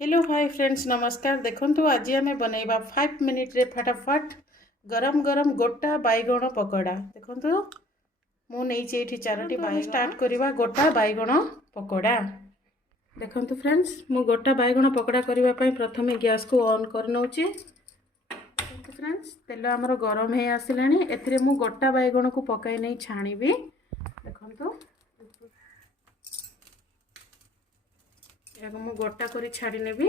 Hello hi friends नमस्कार। देखंतु आज आम बनैबा 5 मिनिट रे फटाफट गरम गरम गोटा बैगण पकोड़ा। देखंतु मु नैछि एठी चारोटी बैगण स्टार्ट करबा गोटा बैगण पकोड़ा। देखंतु फ्रेंड्स मु गोटा बैगण पकोड़ा करबा पई प्रथमे गैस को ऑन कर नउछि। देखंतु फ्रेंड्स तेल हमर गरम हे आसिलानी। एथिरे मु गोटा बैगण को पकाई नै छाणीबी। देखंतु मु गोटा करी छाड़ी नेबी।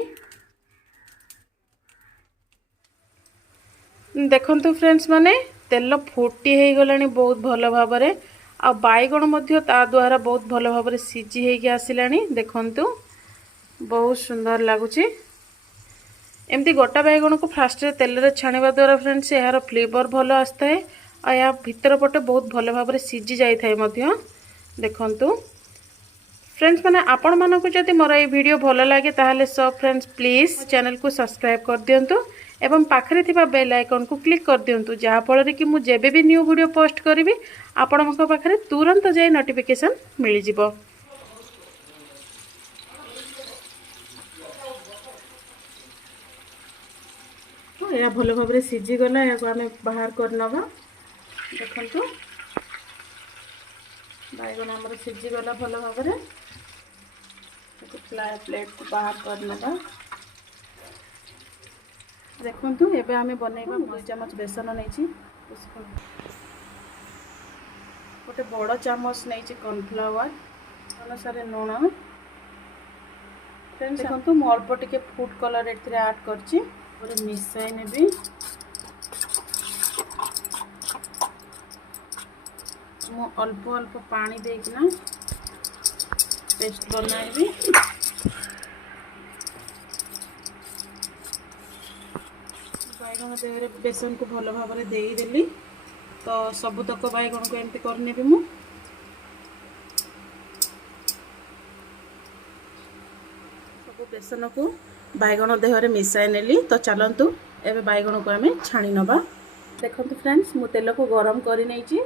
देखंतु फ्रेंड्स माने तेल फुटी हे गलानी बहुत भलो भाबरे आ बैगण मध्य ता द्वारा बहुत भलो भाबरे सिजी हे के आसिलानी। देखंतु बहुत सुंदर लागुची। एमती गोटा बैगण को फास्ट रे तेल रे छाणीबा द्वारा फ्रेंड्स यार फ्लेवर भलो आस्ता है आ या भीतर पटे बहुत भलो भाबरे सिजी जाई थाए मध्य। देखंतु फ्रेंड्स माने आपण मानकु जदि मोर ए वीडियो भलो लागे ताहले सब फ्रेंड्स प्लीज चैनल को सब्सक्राइब कर दियंतु एवं पाखरे थिबा बेल आइकन को क्लिक कर दियंतु जहा फଳରେ कि मु जेबे भी न्यू वीडियो पोस्ट करिवि आपण मको पाखरे तुरंत जाय नोटिफिकेशन मिलि जिवो। तो या भलो भाबरे सिजी गला या को हमें बाहर कर नबा। देखंतु बैगन हमर सिजी गला भलो भाबरे प्लेट को बाहर कर नबा। देखंतु एबे आमे बनैबा 2 चम्मच बेसन नैछि। गोटे बड़ चम्मच नैछि कॉर्नफ्लावर अनुसार लूण। फ्रेंड्स देखंतु मु अल्प टिके फूड कलर एथिरे ऐड करछि और मिक्साइ नेबी। मु अल्प अल्प पानी देकिना पेस्ट बनाइबी। बैगण देहरे बेसन को भलो भाबरे देई देली तो सबुतक बैगण को एमती कर नेबी। मु सब बेसन को बैगण देहरे मिसाई नेली। तो चलंतु एबे बैगण को आमे छाणी नबा। देखंतु फ्रेंड्स मु तेल को गरम करि नैछि।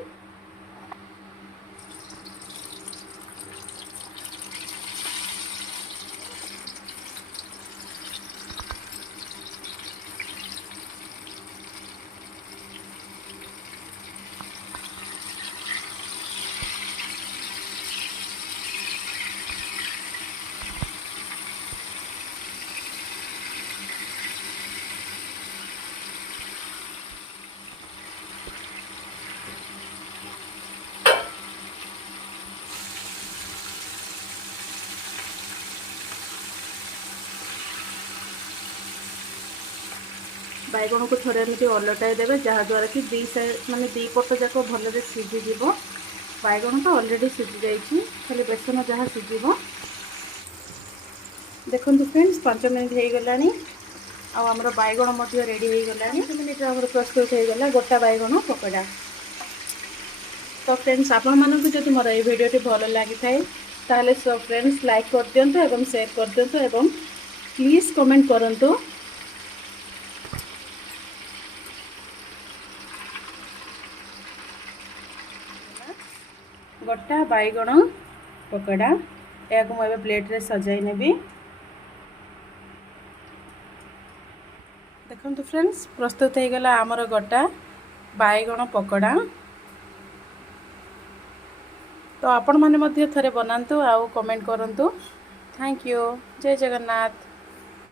बैगण को थोड़े एमती अलटाई देवे जहाद्वारा कि दी साइड माने दी पट जाक भलरे सिझी जीव। बैगण तो ऑलरेडी सिझी जाइछि खाली बेसन जहाँ सिझिबो। देखंतु फ्रेंड्स 5 मिनिट हे गलानी आ हमर बैगण मध्य रेडी हे गलानी। 5 मिनिट हमर प्रस्तुत हे गला गोटा बैगण पकोड़ा। तो फ्रेंड्स आपण मानकु जदि मोर ए वीडियोटी भलो लागि थाए ताहले सब फ्रेंड्स लाइक कर दियंतु एवं शेयर कर दियंतु एवं प्लीज कमेंट करंतु। गोटा बैगण पकोड़ा या को मैं प्लेट रे सजाई नेबी। देखंतु फ्रेंड्स प्रस्तुत हो गला हमर गोटा बैगण पकोड़ा। तो आपण माने मध्य थरे बनांतु आउ कमेंट करंतु। Thank you. जय जगन्नाथ।